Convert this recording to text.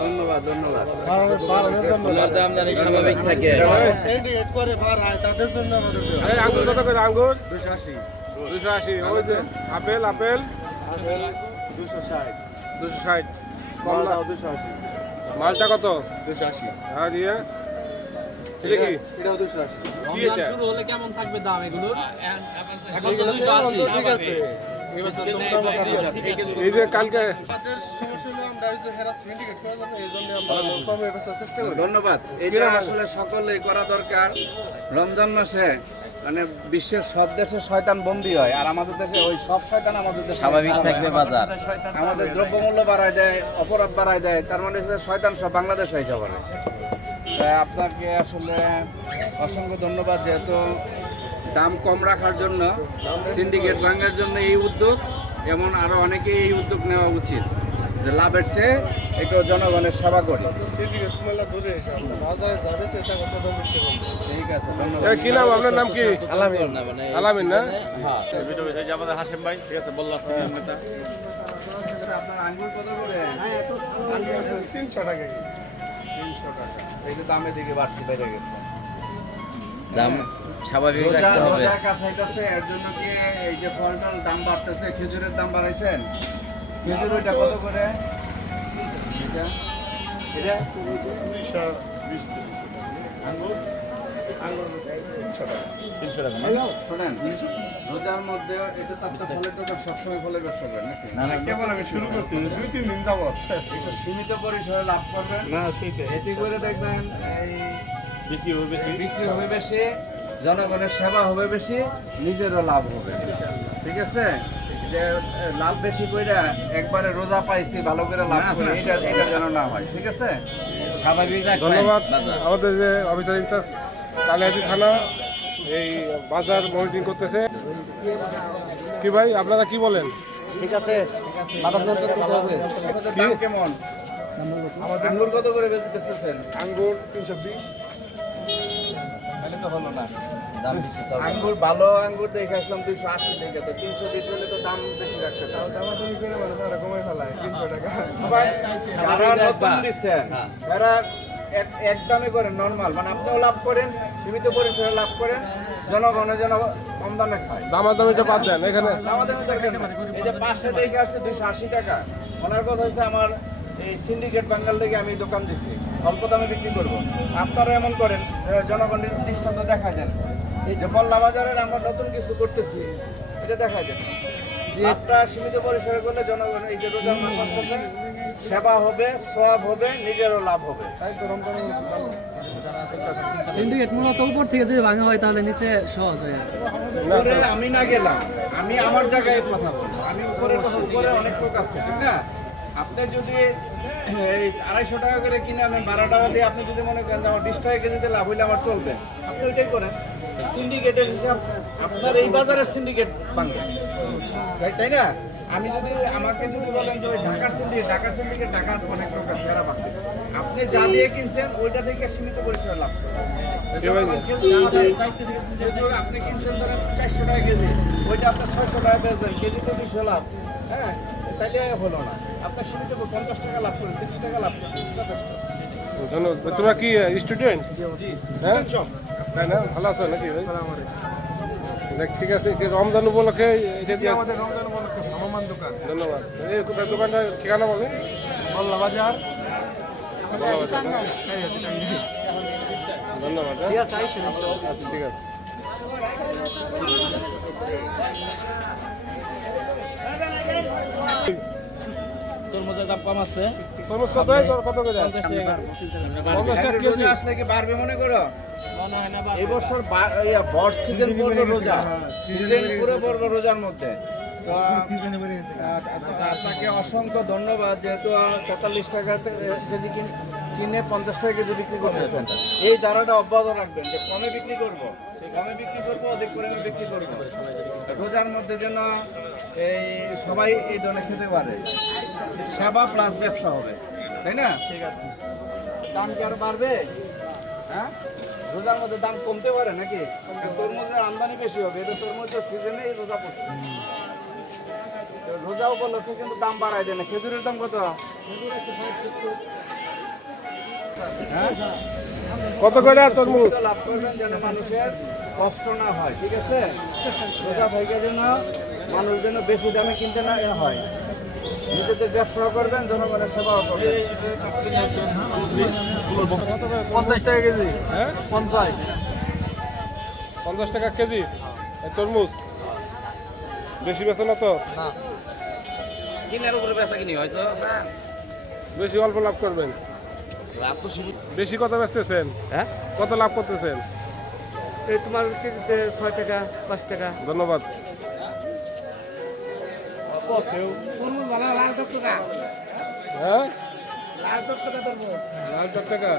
ধন্যবাদ ধন্যবাদ। ওনার দাম জানি স্বাভাবিক থাকে। সিন্ডিকেট করে বার হয় তাদের জন্য আমাদের আঙ্গুর কত করে আঙ্গুর? 280 280। ওই যে আপেল আপেল আপেল 260 260। কমলা কমলা 280 মালটা কত? 280 আর ইয়ে এটা কি? এটাও 280 কি এটা? শুরু হলে কেমন থাকবে দাম এগুলোর? এখন তো এগুলো 280 ঠিক আছে এবছর তো মোটামুটি ঠিক আছে। এই যে কালকে আমাদের সমস্যা হলো আমরা এই যে হেরা সিন্ডিকেট করে যাবো এই জন্য আমরা কমে বেচার চেষ্টা করি। ধন্যবাদ। এটা আসলে সকলেই করা দরকার। রমজান মাসে মানে বিশ্বের সব দেশে শয়তান বন্দী হয়, আর আমাদের দেশে ওই সব শয়তান আমাদের দেশে স্বাভাবিক থাকবে বাজার। আমাদের দ্রব্যমূল্য বাড়ায় দেয়, অপরাধ বাড়ায় দেয়, তার মানে হচ্ছে শয়তান সব বাংলাদেশে এসে পড়ে। তাই আপনাকে আসলে অসংখ্য ধন্যবাদ, যেহেতু দাম কম রাখার জন্য, সিন্ডিকেট ভাঙার জন্য এই উদ্যোগ, এমন আরো অনেকেই এই উদ্যোগ নেওয়া উচিত, যে লাভের চেয়ে একটু জনগণের সেবা করি। সিন্ডিকেট মেলা দূরে এসে আমরা বাজারে যাবে সেটা কথা তো মিষ্টি কম। ঠিক আছে, এই ধন্যবাদ। কি নাম? আপনার নাম কি? আলামিন আলামিন না? হ্যাঁ হাশেম ভাই, ঠিক আছে, বললাম নেতা। আপনার আঙ্গুর কত করে? 300 টাকা কেজি। 300 টাকা। এই যে দামের দিকে বাড়তি বেড়ে গেছে। দাম স্বাভাবিক রোজা রাখতে হবে। রোজা কাছাইতেছে, এর জন্য কি এই যে ফলটার দাম বাড়তেছে? খেজুরের দাম বাড়াইছেন? খেজুর ওইটা কত করে? এটা এটা 220 আঙ্গুর 300 টাকা। 300 টাকা শোনেন, রোজার মধ্যে এটা তার তো ফলের দোকান, সবসময় ফলের ব্যবসা করেন নাকি? না না কেবল আমি শুরু করছি 2-3 দিন যাবত। একটু সীমিত পরিসরে লাভ করবেন, না সেটাই এতে করে দেখবেন এই বিক্রি হবে বেশি। বিক্রি হবে বেশি, জনগণের সেবা হবে বেশি, নিজেরও লাভ হবে। ঠিক আছে, যে লাভ বেশি করে একবারে রোজা পাইছি ভালো করে লাভ করে, এটা এটা যেন না হয়। ঠিক আছে, স্বাভাবিক রাখবেন ধন্যবাদ। বাজার। আমাদের যে অফিসার ইনচার্জ কালিহাতি থানা এই বাজার মনিটরিং করতেছে। কি ভাই আপনারা কি বলেন? ঠিক আছে বাজার নিয়ন্ত্রণ করতে হবে। দাম কেমন? আঙ্গুর কত করে বেচতেছেন? আঙ্গুর 320 তাহলে তো হলো না। দাম বেশি তো হবে। আঙ্গুর ভালো আঙ্গুর দেখে আসলাম 280 দেখে, তো 320 হলে তো দাম বেশি রাখতে চাও। দামাদামি করে মানুষ আরো কমাই ফেলায় 300 টাকা। সবাই যারা নতুন দিচ্ছেন হ্যাঁ। তারা এক দামে করেন, নরমাল, মানে আপনিও লাভ করেন, সীমিত পরিসরে লাভ করেন, জনগণের যেন কম দামে খায়। দামাদামিটা বাদ দেন এখানে। আমাদের মধ্যে এই যে পাশে দেখে আসছে 280 টাকা, ওনার কথা হচ্ছে আমার এই সিন্ডিকেট বাঙ্গাল থেকে আমি দোকান দিচ্ছি, অল্প দামে বিক্রি করব। আপনারা এমন করেন, জনগণের দৃষ্টান্ত দেখা দেন। এই যে বল্লা বাজারের আমরা নতুন কিছু করতেছি, এটা দেখা দেন। লাভটা সীমিত পরিসরে করলে জনগণ এই যে রোজার মাস আসতেছে, সেবা হবে, সওয়াব হবে, নিজেরও লাভ হবে। তাই তো রমজানের দাম সিন্ডিকেট মূলত উপর থেকে যদি ভাঙা হয় তাহলে নিচে সহজ হয়। উপরে আমি না গেলাম, আমি আমার জায়গায় কথা বলবো। আমি উপরে উপরে অনেক লোক আছে, ঠিক না? আপনি যদি এই 250 টাকা করে কিনে আনেন, 12 টাকা দিয়ে আপনি যদি মনে করেন যে আমার 20 টাকা কেজিতে লাভ হইলে আমার চলবে, আপনি ওইটাই করেন। সিন্ডিকেটের হিসাব আপনার এই বাজারের সিন্ডিকেট বাংলা, তাই না? আমি যদি আমাকে যদি বলেন যে ওই ঢাকার সিন্ডিকেট ঢাকার অনেক লোক আছে, এরা বাকি আপনি যা দিয়ে কিনছেন ওইটা থেকে সীমিত পরিসরে লাভ করেন। খেজুর আপনি কিনছেন ধরেন 400 টাকা কেজি, ওইটা আপনার 600 টাকা বেচবেন, কেজি তো 200 লাভ। হ্যাঁ, তাইলে হলো না। আপনার সীমিত 50 টাকা লাভ করেন, 30 টাকা লাভ করেন, যথেষ্ট। ধন্যবাদ। তোমরা কি স্টুডেন্ট? হ্যাঁ, তাই না? ভালো আছো নাকি ভাই? দেখ, ঠিক আছে, যে রমজান উপলক্ষে এটা দিয়ে আমাদের রমজান উপলক্ষে ভ্রাম্যমাণ দোকান ধন্যবাদ। এই দোকানটা ঠিকানা বলে বল্লা বাজার। ধন্যবাদ। হ্যাঁ? আচ্ছা, ঠিক আছে। তরমুজের দাম কম আছে, তরমুজ কত করে? 50 টাকা কেজি। রোজা আসলে কি বাড়বে মনে করো? এই বছর বড় সিজন পড়বে, রোজা সিজন পুরো পড়বে রোজার মধ্যে। তো আপনাকে অসংখ্য ধন্যবাদ, যেহেতু 43 টাকা কেজি কিনে 50 টাকা কেজি বিক্রি করতেছেন। এই ধারাটা অব্যাহত রাখবেন, যে কমে বিক্রি করব, অধিক পরিমাণে বিক্রি করবো, রোজার মধ্যে যেন এই সবাই এই ধরনের খেতে পারে। সেবা প্লাস ব্যবসা হবে, তাই না? ঠিক আছে, দাম কি আরো বাড়বে? হ্যাঁ, রোজার মধ্যে দাম কমতে পারে নাকি? তরমুজের আমদানি বেশি হবে, এটা তরমুজের সিজনে রোজা পড়ছে। তো রোজা উপলক্ষে কিন্তু দাম বাড়াই দেয় না। খেজুরের দাম কত? হ্যাঁ, কত করে তরমুজ? লাভ করবেন যেন মানুষের কষ্ট না হয়, ঠিক আছে? রোজা থেকে যেন মানুষ যেন বেশি দামে কিনতে না হয়, নিজেদের ব্যবসা করবেন, জনগণের সেবাও করবেন। 50 টাকা কেজি। হ্যাঁ 50। 50 টাকা কেজি এই তরমুজ। বেশি বেছে না তো? কিনার উপরে বেচা কিনি হয়তো না বেশি অল্প লাভ করবেন। লাভ তো শুরু বেশি কত বেচতেছেন? হ্যাঁ কত লাভ করতেছেন? এই তোমার কেজিতে 6 টাকা 5 টাকা। ধন্যবাদ। হ্যাঁ লাল 10 টাকা।